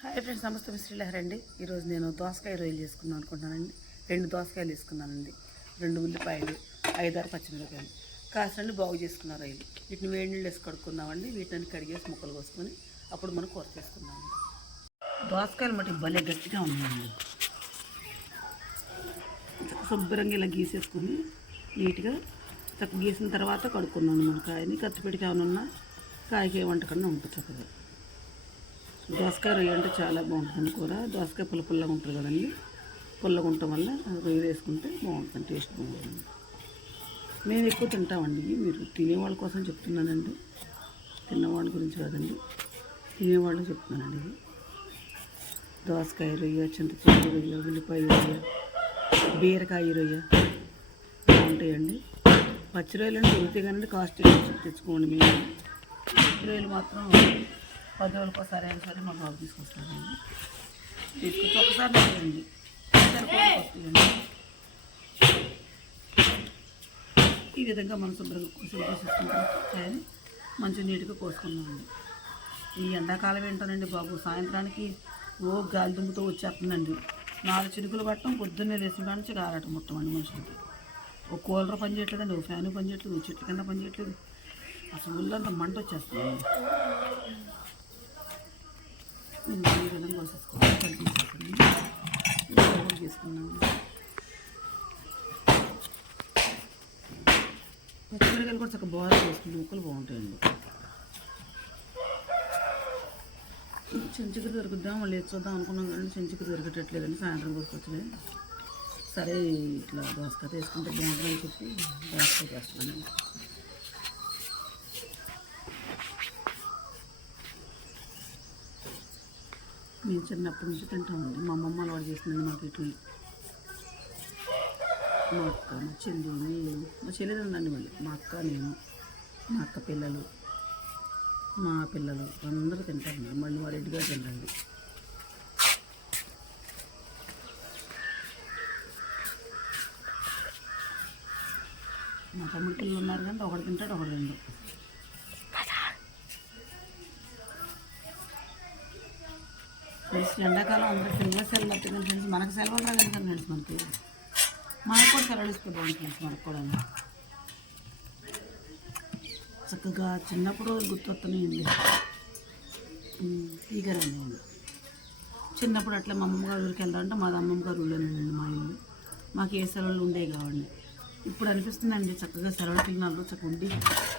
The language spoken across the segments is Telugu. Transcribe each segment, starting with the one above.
హాయ్ ఫ్రెండ్స్ నమస్తే మిస్టర్ లహరండి ఈరోజు నేను దోసకాయ రొయ్యలు చేసుకుందాం అనుకుంటున్నానండి. రెండు దోసకాయలు తీసుకున్నానండి. రెండు ఉల్లిపాయలు ఐదారు పచ్చిమిరపకాయలు. కాసినండి బాగు చేసుకున్న రొయ్యలు. వీటిని వేడి నీళ్ళు వేసి కడుక్కున్నామండి వీటిని కడిగేసి ముక్కలు కోసుకొని అప్పుడు మనం కూర చేసుకుందామండి దోసకాయలు మట్టి భలే గట్టిగా ఉన్నాయండి. శుభ్రంగా ఇలా గీసేసుకొని నీట్గా చక్కగా గీసిన తర్వాత కడుక్కున్నాను మన కాయని. కత్తిపెట్టి కానున్నా కాయకి ఏ వంటకన్నా ఉంటుంది చక్కగా. దోసకాయ రొయ్య అంటే చాలా బాగుంటుంది కూర దోసకాయ పుల్ల పుల్లగా ఉంటుంది కదండి. పుల్లగా ఉండటం వల్ల రొయ్య వేసుకుంటే బాగుంటుంది టేస్ట్ బాగుంటుంది. మేము ఎక్కువ తింటామండి. మీరు తినేవాళ్ళ కోసం చెప్తున్నానండి. తిన్నవాళ్ళ గురించి కాదండి. తినేవాళ్ళు చెప్తున్నానండి ఇది. దోసకాయ రొయ్య చింతపండు రొయ్య ఉల్లిపాయ రొయ్య బీరకాయ రొయ్య బాగుంటాయండి. పచ్చి రొయ్యలు అంటే దొరికితే కానీ కాస్ట్ తెచ్చుకోండి మేము పచ్చి రొయ్యలు మాత్రం పది రోజులకు ఒకసారి అయినా సరే మా బాబు తీసుకొస్తానండి తీసుకొచ్చి ఒకసారి లేదండి ఈ విధంగా మనం శుభ్రంగా కోసి కోసేసుకుంటాం మంచి నీట్గా కోసుకున్నామండి ఈ ఎండాకాలం ఏంటోనండి బాబు సాయంత్రానికి ఓ గాలి దుమ్ముతో వచ్చేస్తుందండి. నాలుగు చినుకులు పట్టడం పొద్దున్నే లేచిన నుంచి గారాటం మొత్తం అండి మనుషులకి ఓ కూలర్ పని చేయట్లేదండి ఓ ఫ్యాన్ పని చేయట్లేదు ఓ చెట్ల కింద పని చేయట్లేదు. అసలు ఒళ్ళంతా మంట వచ్చేస్తుంది. నేను ఈ విధంగా కోసేసుకోవాలి కలిపేసేసుకోండి చేసుకున్నాము పచ్చిమిరకాయలు కూడా చక్కగా బాగా చేసుకుంటే ముక్కలు బాగుంటాయండి. చెంచుకు దొరుకుద్దాం మళ్ళీ చూద్దాం అనుకున్నాం కానీ చెంచుకు దొరికేటట్లేదండి. సాయంత్రం కోసుకొచ్చలే సరే ఇట్లా దోసకాయ తీసుకుంటే బాగుంటుందని చెప్పి దోసకాయ చేస్తున్నాను. మేము చిన్నప్పటి నుంచి తింటామండి. మా అమ్మమ్మ అలవాటు చేసింది మాకు ఇట్లా మా అక్క మా చెల్లి నేను మా చెల్లి ఉందండి మళ్ళీ. మా అక్క నేను మా అక్క పిల్లలు మా పిల్లలు అందరూ తింటారు మళ్ళీ మా ఇంటిగా తింటండి మా తమ్ముడు పిల్లలు ఉన్నారు కానీ ఒకడు తింటాడు ఒకడు తింటాడు ఫ్రెండ్స్ ఎండాకాలం అందరూ పిల్లల సెలవు వస్తుంది ఫ్రెండ్స్ మనకు సెలవులు రాగలి కదా ఫ్రెండ్స్ మనకి. మనకు కూడా సెలవులు ఇస్తే బాగుంటుంది ఫ్రెండ్స్ మనకు కూడా. చక్కగా చిన్నప్పుడు రోజులు గుర్తొస్తున్నాయండి ఈగరండి చిన్నప్పుడు అట్లా మా అమ్మమ్మ గారి ఊరికి వెళ్దామంటే మాది అమ్మమ్మ గారు ఊళ్ళోనండి మా ఇల్లు. మాకు ఏ సెలవులు ఉండేవి కావండి. ఇప్పుడు అనిపిస్తుందండి చక్కగా సెలవులు పిల్లలు చక్కగా ఉండి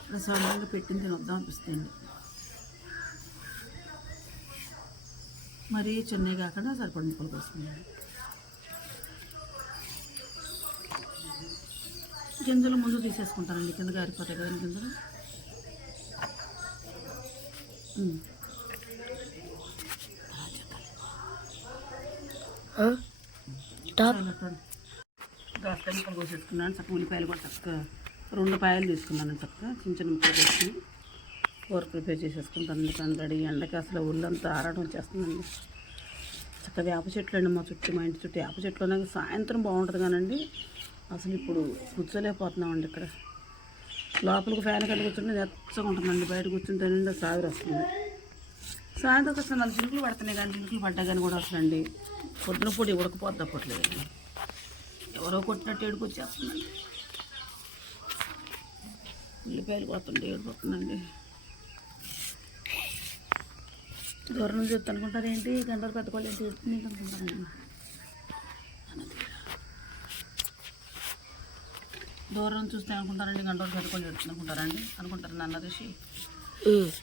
ప్రసాదంగా పెట్టింది తినొద్దాం అనిపిస్తుంది. మరి చెన్నై కాకుండా సరిపడి ముక్కలు వస్తుంది గింజలు ముందు తీసేసుకుంటానండి కింద గారిపోతాయి కదండి గింజలు. దోసకాయ ముక్కలు కోసేసుకున్నాను చక్కగా ఉల్లిపాయలు కూడా చక్కగా రెండు పాయలు తీసుకున్నాను చక్కగా చిన్న చిన్న ముక్కలు వేసుకుని కూర ప్రిపేర్ చేసేసుకుంటాను అందుకని రెడీ ఎండకి అసలు ఒళ్ళంతా ఆరడం వచ్చేస్తుందండి చక్కగా వేప చెట్లు అండి మా చుట్టూ మా ఇంటి చుట్టూ. వేప చెట్లు ఉన్నాయి సాయంత్రం బాగుంటుంది కానండి. అసలు ఇప్పుడు కూర్చోలేకపోతున్నామండి ఇక్కడ. లోపలికి ఫ్యాన్ కలిగి కూర్చుంటే నెచ్చగా ఉంటుందండి. బయట కూర్చుంటే నిండా సాగురు వస్తుంది సాయంత్రం అసలు నాలుగు చినుకులు పడుతున్నాయి కానీ చినుకులు పడ్డా కానీ కూడా అసలు అండి కొట్టినప్పుడు పొడి ఉడకపోద్ది అప్పట్లేదు ఎవరో కొట్టినట్టు ఏడుపు వచ్చేస్తుందండి. ఉల్లిపాయలు పోతుంటే ఏడిపోతుందండి దూరం నుంచి చూస్తే అనుకుంటారు ఏంటి? గంటలు పెద్ద వాళ్ళు ఏంటి? ఏడుతుంది ఏంటి అనుకుంటారండి దూరం చూస్తే అనుకుంటారండి గంటలు వాళ్ళు ఏడుతుంది అనుకుంటారండి అనుకుంటారు నాన్న ఋషి?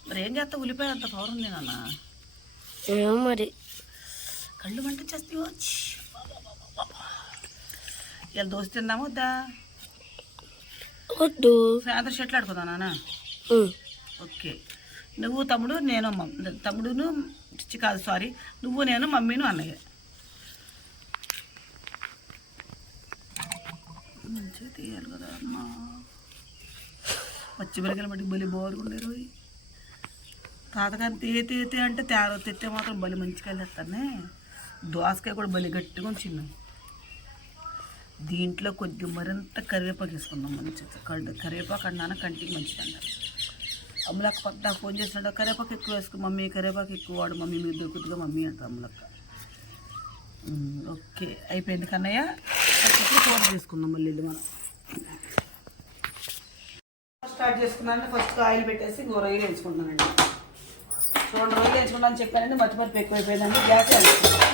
మరి ఏం చేస్తా ఉల్లిపాయ అంత పవర్ ఉంది నాన్న. మరి. కళ్ళు చేస్తే వచ్చి ఇలా దోశ తిందామా వద్దా? వద్దు. సాయంత్రం షెట్లు ఆడుకుందా నాన్న. ఓకే. నువ్వు తమ్ముడు నేను తమ్ముడును చిచ్చి కాదు సారీ నువ్వు నేను మమ్మీను అన్నయ్య. మంచిగా తీయాలి కదా అమ్మా. పచ్చిమిరకాయలు బట్టి బలి బాగుండే రోజు తాతగారిని తే తే తే అంటే తేరో తెత్తే మాత్రం బలి మంచిగా తెస్తానే దోసకాయ కూడా బలి గట్టిగా ఉంచింది. దీంట్లో కొద్ది మరింత కరివేపాకు వేసుకుందాం మంచిగా కరివేపాకు అన్నాన కంటికి మంచిది అంటారు అమ్ములక్క పద్దా ఫోన్ చేసినాడు కరేపాకు ఎక్కువ వేసుకో మమ్మీ కరేపాకు ఎక్కువ వాడు మమ్మీ మీరు దొరుకుతుందిగా మమ్మీ అంటారు అమ్మలక్క ఓకే అయిపోయింది కన్నయ్య. కూర చేసుకుందాం మళ్ళీ మనం. స్టార్ట్ చేసుకున్నాను ఫస్ట్ ఆయిల్ పెట్టేసి గోరొయ్యలు రొయ్యలు వేసుకుంటున్నానండి రెండు రోజులు వేసుకుంటాను చెప్పానండి మధ్యపరుపు ఎక్కువైపోయిందండి గ్యాస్ వేసుకుంటాను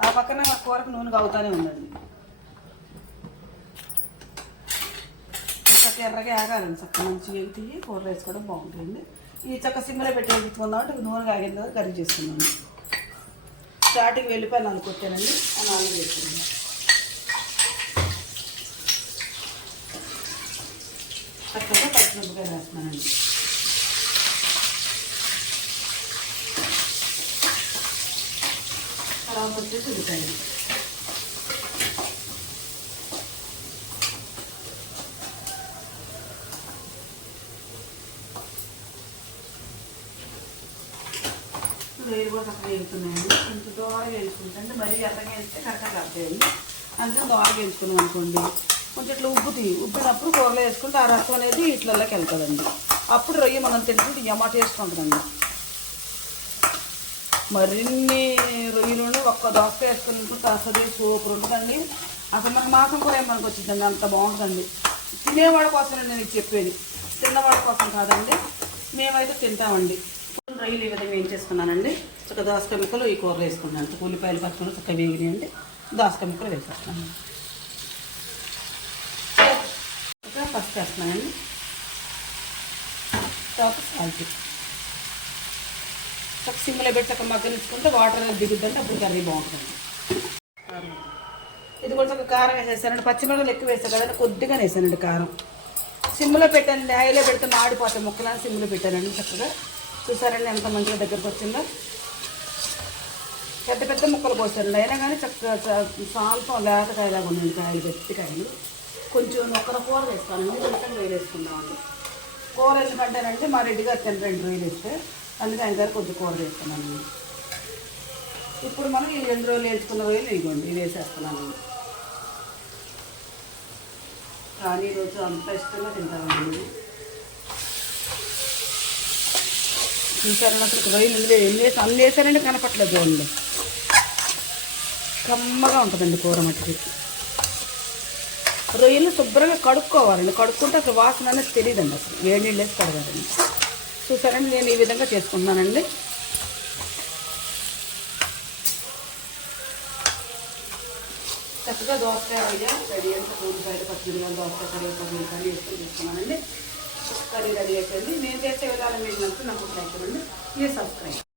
ఆ పక్కన కూరకు నూనె అవుతానే ఉందండి. ఎర్రగా ఆగాలండి చక్క మంచిగా ఎగిటి కూర రైస్ కూడా బాగుంటుంది. ఈ చక్క సిమ్లో పెట్టి వేయించుకుందాం అంటే నూనె కాగిన తర్వాత కర్రీ చేసుకున్నాను స్టార్టింగ్ వెళ్ళిపోయి నాలుగు కొట్టానండి ఆ నాలుగు వేసుకున్నాను చక్కగా పచ్చిమిరపకాయ వేస్తున్నానండి. తర్వాత వచ్చేసి ఉడికాయండి కూడా చక్కగా వేగుతున్నాయండి కొంచెం దోరగా వేసుకుంటే మరీ ఎర్రగా వేస్తే కరెక్ట్గా కాస్తాయండి అందుకే దోరగా వేసుకున్నాం అనుకోండి. కొంచెం ఇట్లా ఉబ్బుతాయి ఉబ్బినప్పుడు కూరలో వేసుకుంటే ఆ రసం అనేది ఇట్లలోకి వెళ్తుందండి. అప్పుడు రొయ్య మనం తింటుంటే యమా టేస్ట్ ఉంటుందండి. మరిన్ని రొయ్యలు ఒక్క దోసకాయ వేసుకుని అసలు సూపర్ ఉంటుందండి. అసలు మనకు మాసం కూర మనకు వచ్చిందండి అంత బాగుంటుందండి. తినేవాడి కోసం నేను చెప్పేది. తిన్నవాడి కోసం కాదండి. మేమైతే తింటామండి. రొయ్యలు ఈ విధంగా ఏం చేసుకున్నానండి చక్క దోసకాయ ముక్కలు ఈ కూర వేసుకున్నాను ఉల్లిపాయలు పచ్చుకొని చక్క వేగినాయండి దోసకాయ ముక్కలు వేసేస్తాను. ఫస్ట్ వేస్తున్నానండి. తర్వాత సాల్ట్. చక్క సిమ్లో పెట్టి చక్క మగ్గనిచ్చుకుంటే వాటర్ అనేది దిగుద్దంటే అప్పుడు కర్రీ బాగుంటుంది. ఇది కూడా చక్క కారం వేసేసానండి. పచ్చిమిరపకాయలు ఎక్కువ వేసాను కదండి. కొద్దిగా వేసానండి కారం. సిమ్లో పెట్టండి. నాయలో పెడితే మాడిపోతాయి ముక్కలని సిమ్లో పెట్టానండి చక్కగా. చూసారండి ఎంత మంచిగా దగ్గరకు వచ్చిందో. పెద్ద పెద్ద ముక్కలు పోసాను అయినా కానీ చక్కగా సాల్తం లేతకాయలాగా ఉందండి కాయలు గట్టి కాయలు. కొంచెం ఒక్కర కూర వేస్తాను కొంచెం వేలు వేసుకుందామండి కూర ఎందుకంటేనండి మా రెడ్డి గారు తిన రెండు రొయ్యలు వేస్తే. అందుకే ఆయన గారు కొంచెం కూర వేస్తున్నాను ఇప్పుడు మనం ఈ రెండు రోజులు వేసుకున్న రొయ్యలు ఇవ్వండి. ఇవి వేసేస్తున్నాను. కానీ ఈరోజు అంత ఇష్టంగా తింటామండి మేము. చూసారండి అసలు రొయ్యలు ఎన్ని వేసి అన్ని వేసారంటే కనపట్లేదు చూడండి. కమ్మగా ఉంటుందండి కూర మట్టికి. రొయ్యలు శుభ్రంగా కడుక్కోవాలండి కడుక్కుంటే అసలు వాసన అనేది తెలియదండి అసలు. వేడి నీళ్ళు వేసి కడగాలండి చూసారండి నేను ఈ విధంగా చేసుకుంటున్నానండి. చక్కగా దోసకాయ రొయ్య రెడీ అయితే కూలిపాయలు పచ్చిమిరకాయలు దోసకాయ కర్రీ కర్రీ వేసుకొని చేసుకున్నానండి. కర్రీ రెడీ అయిపోయింది. నేను చేసే విధానం మీకు నచ్చి నాకు లైక్ ఇవ్వండి సబ్స్క్రైబ్